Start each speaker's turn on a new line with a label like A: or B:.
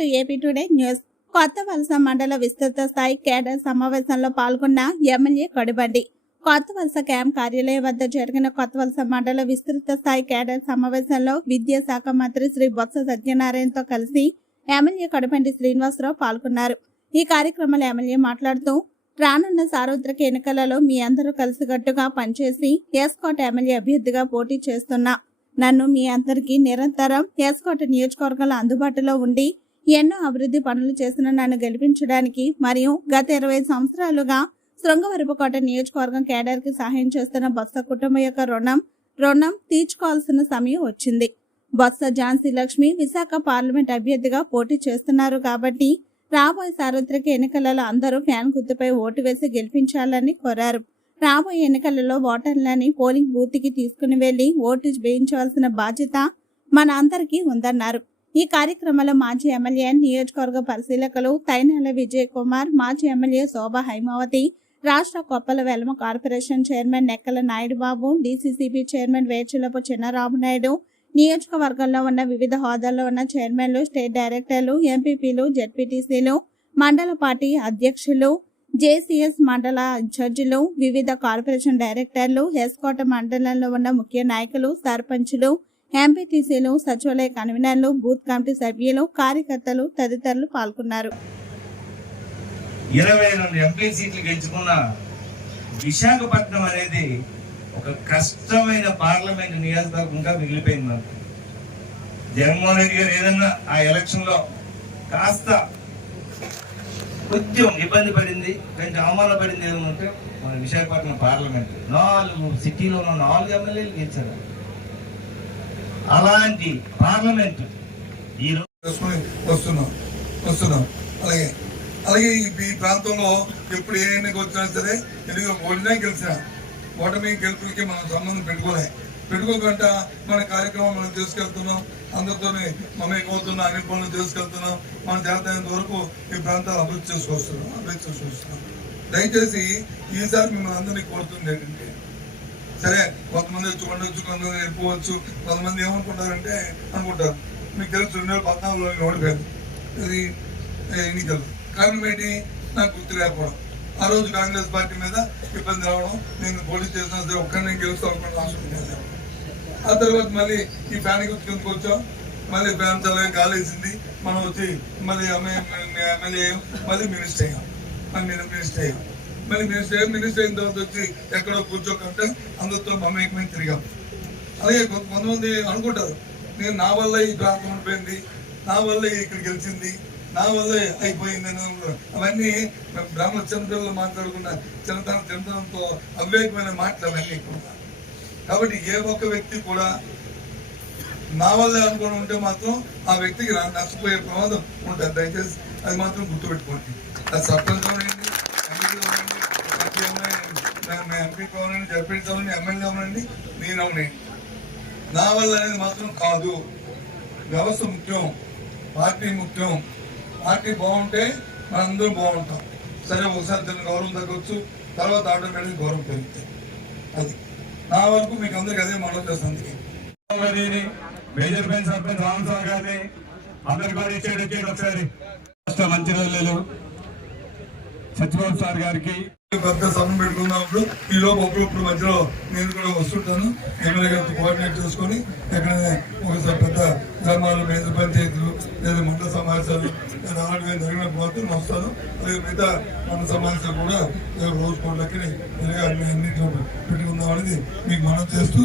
A: To AP today news. కొత్త వలస మండల విస్తృత స్థాయి కేడర్ సమావేశంలో పాల్గొన్న ఎమ్మెల్యే కడిబండి. కొత్త వలస క్యాంప్ కార్యాలయం వద్ద జరిగిన కొత్త వలస మండల విస్తృత స్థాయి కేడర్ సమావేశంలో విద్యాశాఖ మంత్రి శ్రీ బొత్స సత్యనారాయణతో కలిసి ఎమ్మెల్యే కడిబండి శ్రీనివాసరావు పాల్గొన్నారు. ఈ కార్యక్రమంలో ఎమ్మెల్యే మాట్లాడుతూ రానున్న సార్వత్రిక ఎన్నికలలో మీ అందరూ కలిసికట్టుగా పనిచేసి ఎస్కోట్ ఎమ్మెల్యే అభ్యర్థిగా పోటీ చేస్తున్నా. నన్ను మీ అందరికీ నిరంతరం ఎస్కోట నియోజకవర్గంలో అందుబాటులో ఉండి ఎన్నో అభివృద్ధి పనులు చేసిన నన్ను గెలిపించడానికి మరియు గత ఇరవై సంవత్సరాలుగా శృంగవరపుకోట నియోజకవర్గం కేడర్కి సహాయం చేస్తున్న బొత్స కుటుంబం యొక్క రుణం రుణం తీర్చుకోవాల్సిన సమయం వచ్చింది. బొత్స ఝాన్సీ లక్ష్మి విశాఖ పార్లమెంట్ అభ్యర్థిగా పోటీ చేస్తున్నారు కాబట్టి రాబోయే సార్వత్రిక ఎన్నికలలో అందరూ ఫ్యాన్ గుర్తుపై ఓటు వేసి గెలిపించాలని కోరారు. రాబోయే ఎన్నికలలో ఓటర్లని పోలింగ్ బూత్కి తీసుకుని వెళ్ళి ఓటు వేయించవలసిన బాధ్యత మన అందరికీ ఉందన్నారు. ఈ కార్యక్రమంలో మాజీ ఎమ్మెల్యే నియోజకవర్గ పరిశీలకులు తైనాల విజయ్ కుమార్ మాజీ ఎమ్మెల్యే శోభ హైమావతి రాష్ట్ర Koppala Velama corporation chairman Nekkala Naidu Babu DCCB chairman Vechulapu Chinnaramu Naidu నియోజకవర్గంలో ఉన్న వివిధ హోదాల్లో ఉన్న చైర్మన్లు స్టేట్ డైరెక్టర్లు ఎంపీపీలు జెడ్పీటీసీలు మండల పార్టీ అధ్యక్షులు జేసీఎస్ మండల ఇన్ఛార్జీలు వివిధ కార్పొరేషన్ డైరెక్టర్లు హెస్కోట మండలంలో ఉన్న ముఖ్య నాయకులు సర్పంచులు ఎంపీటీసీలు సచివాలయ కన్వీనర్లు బూత్ కమిటీ సభ్యులు కార్యకర్తలు తదితరులు పాల్గొన్నారు.
B: ఇరవై రెండు ఎంపీ సీట్లు గెలుచుకున్న విశాఖపట్నం అనేది ఒక కష్టమైన పార్లమెంట్ నియోజకవర్గంగా మిగిలిపోయింది మనకు జగన్మోహన్ రెడ్డి గారు ఏదన్నా ఆ ఎలక్షన్లో కాస్త కొంచెం ఇబ్బంది పడింది కొంచెం అవమాన పడింది ఏమంటే మన విశాఖపట్నం పార్లమెంట్. నాలుగు సిటీలో ఉన్న నాలుగు ఎమ్మెల్యేలు గెలిచారు. అలాంటి పార్లమెంట్
C: ఈరోజు వస్తున్నాం వస్తున్నాం. అలాగే అలాగే ఈ- ప్రాంతంలో ఎప్పుడు ఏ ఎన్నిక వచ్చినా సరే ఎన్నికలు ఓడినా గెలిచినా ఓటమి గెలుపులకి మనం సంబంధం పెట్టుకోలే. పెట్టుకోకుండా మన కార్యక్రమం మనం తీసుకెళ్తున్నాం అందరితోనే మమేకమవుతున్నాం అన్ని పనులు తీసుకెళ్తున్నాం మన చేతనంత వరకు ఈ ప్రాంతాలు అభివృద్ధి చేసుకొస్తున్నాం అభివృద్ధి చేసుకొస్తున్నాం దయచేసి ఈసారి మిమ్మల్ని అందరినీ కోరుతుంది ఏంటంటే సరే కొంతమంది వచ్చి ఉండొచ్చు కొంతమంది వెళ్ళిపోవచ్చు. కొంతమంది ఏమనుకుంటారంటే అనుకుంటారు. మీకు తెలుసు రెండు వేల పద్నాలుగులో నేను ఓడిపోయాను. ఇది ఎన్నికలు కారణం ఏంటి నాకు గుర్తు లేకపోవడం. ఆ రోజు కాంగ్రెస్ పార్టీ మీద ఇబ్బంది రావడం నేను పోటీ చేసిన సరే ఒక్కరిని గెలుస్తాను అనుకున్న రాష్ట్రం ఆ తర్వాత మళ్ళీ ఈ ఫ్యాన్ గుర్తు కిందకు వచ్చాం? మళ్ళీ ఫ్యాన్ చాలా కాలేసింది మనం వచ్చి మళ్ళీ ఎమ్మెల్యే మళ్ళీ మినిస్టర్ అయ్యాం. మళ్ళీ నేను మినిస్టర్ అయ్యాం మళ్ళీ నేను అయ్యాం మినిస్టర్ అయిన తర్వాత వచ్చి ఎక్కడో కూర్చోకంటే అందరితో మమేకమై తిరిగాం. అలాగే కొంతమంది అనుకుంటారు నేను నా వల్ల ఈ ప్రాంతం ఉండిపోయింది నా వల్ల ఇక్కడ గెలిచింది నా వల్ల అయిపోయింది అని అవన్నీ బ్రాహ్మణ చిన్నపిల్లలు మాట్లాడుకున్న చిన్నతనం చిన్నతనంతో అవివేకమైన మాటలు అవన్నీ కూడా కాబట్టి ఏ ఒక్క వ్యక్తి కూడా నా వల్లే అనుకుని ఉంటే మాత్రం ఆ వ్యక్తికి రా- నష్టపోయే ప్రమాదం ఉంటుంది. దయచేసి అది మాత్రం గుర్తుపెట్టుకోండి. అది సర్పంచ్ అవనండి ఎంపీ అవనండి ఎంపీ అవనండి ఎంపీ కావాలండి జడ్పీ కావాలండి ఎమ్మెల్యే అవనండి నేను అవనండి నా వల్ల అనేది మాత్రం కాదు. వ్యవస్థ ముఖ్యం పార్టీ ముఖ్యం. పార్టీ బాగుంటే మనందరం బాగుంటాం. సరే ఒకసారి తిన్న గౌరవం తగ్గొచ్చు. తర్వాత ఆటోమేటిక్ గౌరవం పెరుగుతాయి. అది. నా వరకు మీకు అందరికి అదే మనం చేస్తాను అందుకే.
D: మేజర్ పెన్ సర్పంచ్ రామస్వామి గారిని అందరికి కూడా ఇచ్చేది ఇచ్చేది ఒకసారి. రాష్ట్ర మంత్రివర్యులు సత్యబాబు సార్ గారికి
C: పెద్ద సభ పెట్టుకున్నప్పుడు ఈ లోపు అప్పుడప్పుడు మధ్యలో నేను కూడా వస్తుంటాను. ఎమ్మెల్యే గారితో కోఆర్డినేట్ చేసుకొని ఎక్కడైనా ఒకసారి పెద్ద గ్రామాలు మీద పంచాయతీలు లేదా మండల సమావేశాలు లేదా ఆడు జరిగిన పోతే వస్తాను. అలాగే మిగతా మన సమావేశాలు కూడా రోజు కోట్లకి అన్ని అన్నింటిలో పెట్టుకుందాం అనేది మీకు మనం చేస్తూ